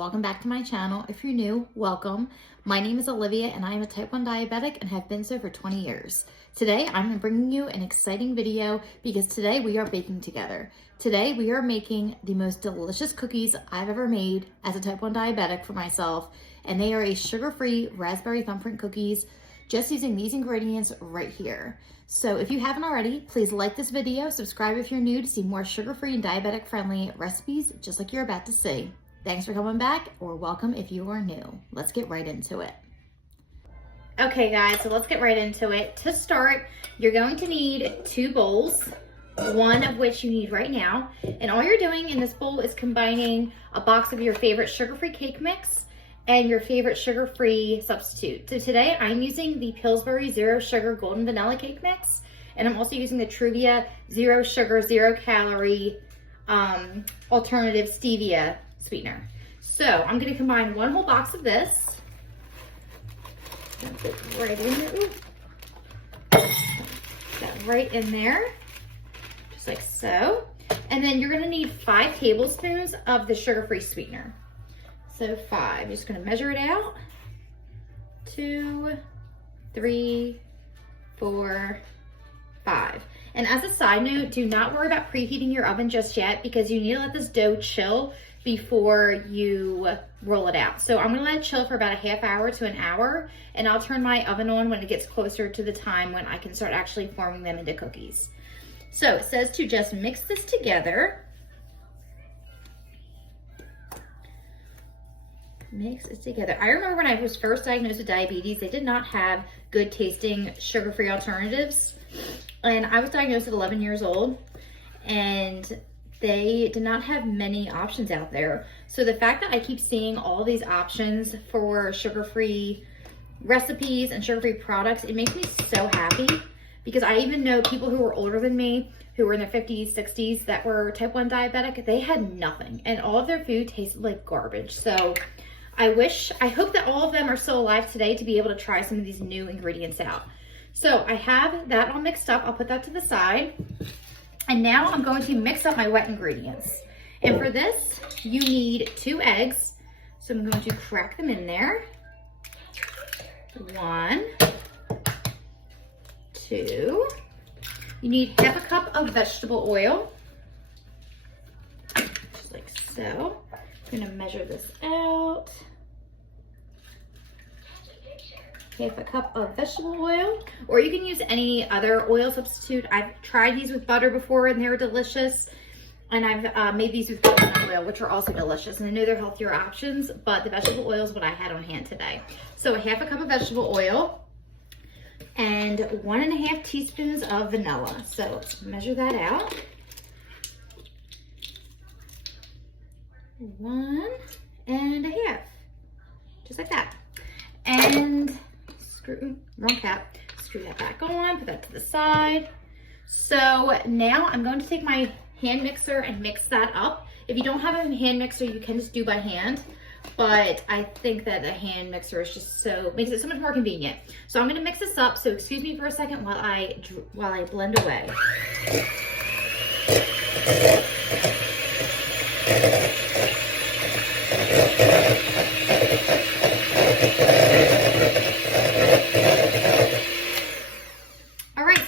welcome back to my channel. If you're new, welcome. My name is Olivia and I am a type 1 diabetic and have been so for 20 years. Today I'm bringing you an exciting video because today we are baking together. Today we are making the most delicious cookies I've ever made as a type 1 diabetic for myself, and they are a sugar-free raspberry thumbprint cookies just using these ingredients right here. So if you haven't already, please like this video, subscribe if you're new to see more sugar-free and diabetic-friendly recipes just like you're about to see. Thanks for coming back, or welcome if you are new. Let's get right into it. Okay guys, so let's get right into it. To start, you're going to need 2 bowls, one of which you need right now. And all you're doing in this bowl is combining a box of your favorite sugar-free cake mix and your favorite sugar-free substitute. So today I'm using the Pillsbury Zero Sugar Golden Vanilla Cake Mix, and I'm also using the Truvia Zero Sugar, Zero Calorie alternative stevia sweetener. So I'm gonna combine one whole box of this. Dump it right in there. Ooh. That right in there, just like so. And then you're gonna need 5 tablespoons of the sugar-free sweetener. So 5, I'm just gonna measure it out. 2, 3, 4, 5. And as a side note, do not worry about preheating your oven just yet because you need to let this dough chill before you roll it out. So I'm gonna let it chill for about a half hour to an hour, and I'll turn my oven on when it gets closer to the time when I can start actually forming them into cookies. So it says to just mix this together. Mix it together. I remember when I was first diagnosed with diabetes, they did not have good tasting sugar-free alternatives. And I was diagnosed at 11 years old, and they did not have many options out there. So the fact that I keep seeing all these options for sugar-free recipes and sugar-free products, it makes me so happy, because I even know people who were older than me, who were in their 50s, 60s, that were type 1 diabetic, they had nothing, and all of their food tasted like garbage. So I hope that all of them are still alive today to be able to try some of these new ingredients out. So I have that all mixed up. I'll put that to the side. And now I'm going to mix up my wet ingredients. And for this, you need 2 eggs. So I'm going to crack them in there. 1, 2. You need half a cup of vegetable oil, just like so. I'm gonna measure this out. Half a cup of vegetable oil, or you can use any other oil substitute. I've tried these with butter before and they're delicious, and I've made these with coconut oil, which are also delicious, and I know they're healthier options, but the vegetable oil is what I had on hand today. So half a cup of vegetable oil and 1.5 teaspoons of vanilla. So let's measure that out. 1.5, just like that. And wrong cap, screw that back on, put that to the side. So now I'm going to take my hand mixer and mix that up. If you don't have a hand mixer, you can just do by hand, but I think that a hand mixer is just makes it so much more convenient. So I'm gonna mix this up, so excuse me for a second while I blend away.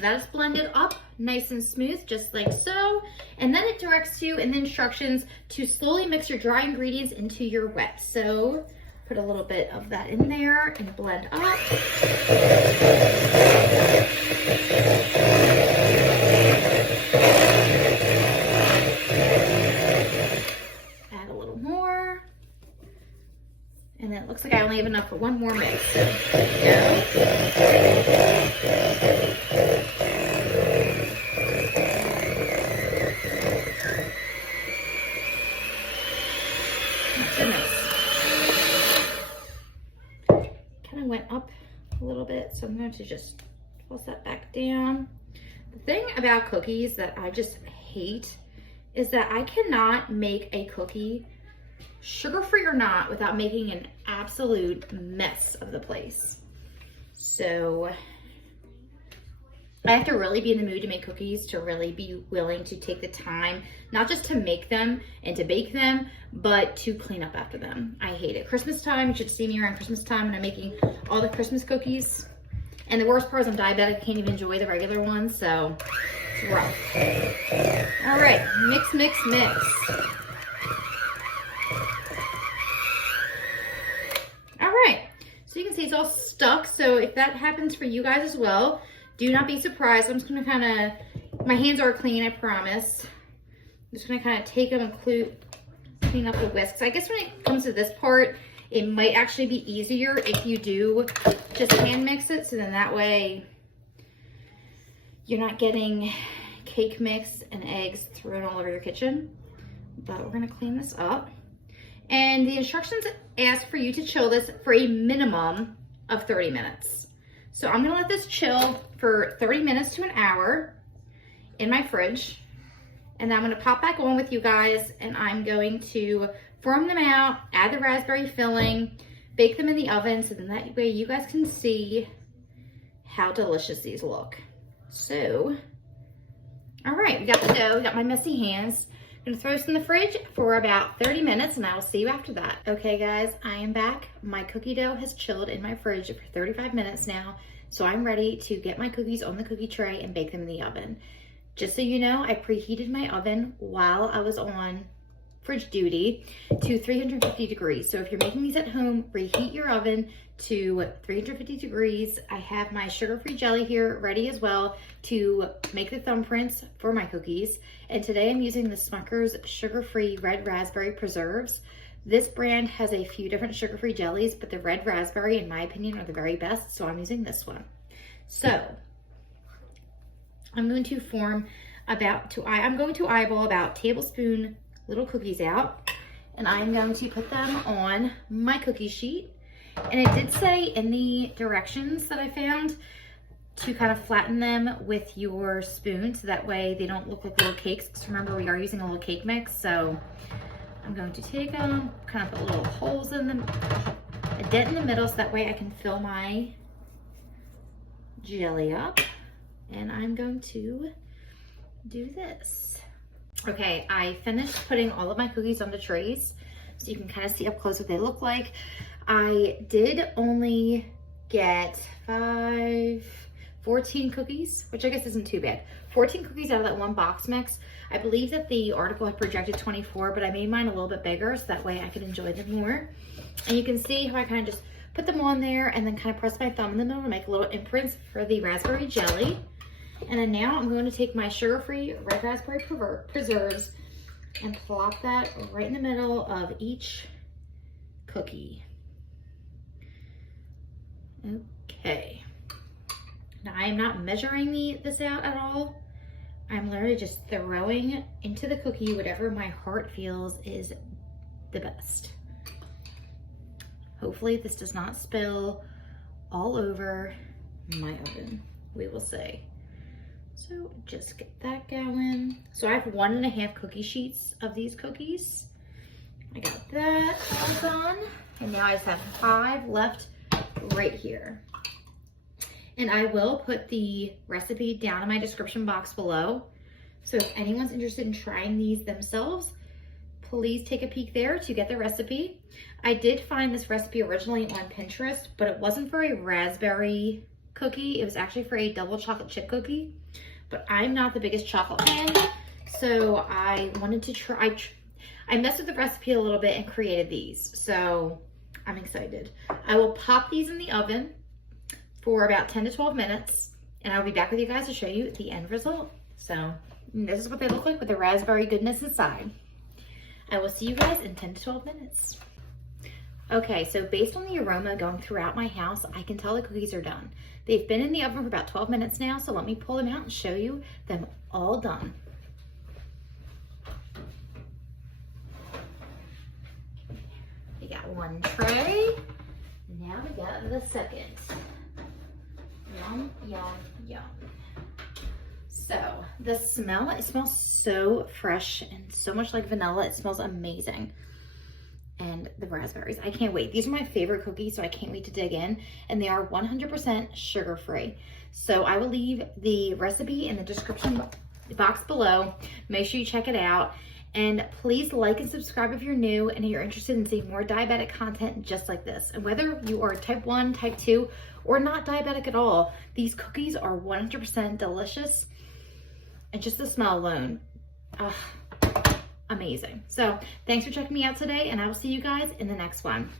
That is blended up nice and smooth, just like so. And then it directs you in the instructions to slowly mix your dry ingredients into your wet. So put a little bit of that in there and blend up. Add a little more. And then it looks like I only have enough for one more mix. So there we go. Kind of went up a little bit, so I'm going to just toss that back down. The thing about cookies that I just hate is that I cannot make a cookie, sugar-free or not, without making an absolute mess of the place. So I have to really be in the mood to make cookies to really be willing to take the time, not just to make them and to bake them, but to clean up after them. I hate it. Christmas time, you should see me around Christmas time when I'm making all the Christmas cookies. And the worst part is I'm diabetic, I can't even enjoy the regular ones, so it's rough. All right, mix, mix, mix. All right, so you can see it's all stuck. So if that happens for you guys as well, do not be surprised. I'm just gonna kind of, my hands are clean, I promise. I'm just gonna kind of take them and clean up the whisks. I guess when it comes to this part, it might actually be easier if you do just hand mix it. So then that way you're not getting cake mix and eggs thrown all over your kitchen. But we're gonna clean this up. And the instructions ask for you to chill this for a minimum of 30 minutes. So I'm gonna let this chill for 30 minutes to an hour in my fridge. And then I'm gonna pop back on with you guys and I'm going to form them out, add the raspberry filling, bake them in the oven so then that way you guys can see how delicious these look. So, all right, we got the dough, we got my messy hands. I'm gonna throw this in the fridge for about 30 minutes and I will see you after that. Okay guys, I am back. My cookie dough has chilled in my fridge for 35 minutes now. So I'm ready to get my cookies on the cookie tray and bake them in the oven. Just so you know, I preheated my oven while I was on fridge duty to 350 degrees. So if you're making these at home, reheat your oven to 350 degrees. I have my sugar-free jelly here ready as well to make the thumbprints for my cookies. And today I'm using the Smuckers sugar-free red raspberry preserves. This brand has a few different sugar-free jellies, but the red raspberry, in my opinion, are the very best, so I'm using this one. So I'm going to I'm going to eyeball about tablespoon little cookies out, and I'm going to put them on my cookie sheet. And it did say in the directions that I found to kind of flatten them with your spoon so that way they don't look like little cakes. Because remember, we are using a little cake mix, so I'm going to take them, kind of put little holes in them, a dent in the middle so that way I can fill my jelly up. And I'm going to do this. Okay, I finished putting all of my cookies on the trays so you can kind of see up close what they look like. I did only get 14 cookies, which I guess isn't too bad. 14 cookies out of that one box mix. I believe that the article had projected 24, but I made mine a little bit bigger so that way I could enjoy them more. And you can see how I kind of just put them on there and then kind of press my thumb in the middle to make little imprints for the raspberry jelly. And then now I'm going to take my sugar-free red raspberry preserves and plop that right in the middle of each cookie. Okay. Now I am not measuring this out at all. I'm literally just throwing into the cookie whatever my heart feels is the best. Hopefully this does not spill all over my oven. We will see. So just get that going. So I have 1.5 cookie sheets of these cookies. I got that all done. And now I just have 5 left right here. And I will put the recipe down in my description box below. So if anyone's interested in trying these themselves, please take a peek there to get the recipe. I did find this recipe originally on Pinterest, but it wasn't for a raspberry cookie. It was actually for a double chocolate chip cookie. But I'm not the biggest chocolate fan, so I wanted to try. I messed with the recipe a little bit and created these, so I'm excited. I will pop these in the oven for about 10 to 12 minutes, and I'll be back with you guys to show you the end result. So this is what they look like with the raspberry goodness inside. I will see you guys in 10 to 12 minutes. Okay, so based on the aroma going throughout my house, I can tell the cookies are done. They've been in the oven for about 12 minutes now, so let me pull them out and show you them all done. We got one tray, now we got the second. Yum, yum, yum. So the smell, it smells so fresh and so much like vanilla. It smells amazing. and the raspberries. I can't wait. These are my favorite cookies, so I can't wait to dig in. And they are 100% sugar-free. So I will leave the recipe in the description box below. Make sure you check it out. And please like and subscribe if you're new and you're interested in seeing more diabetic content just like this. And whether you are type 1, type 2, or not diabetic at all, these cookies are 100% delicious. And just the smell alone, amazing. So thanks for checking me out today, and I will see you guys in the next one.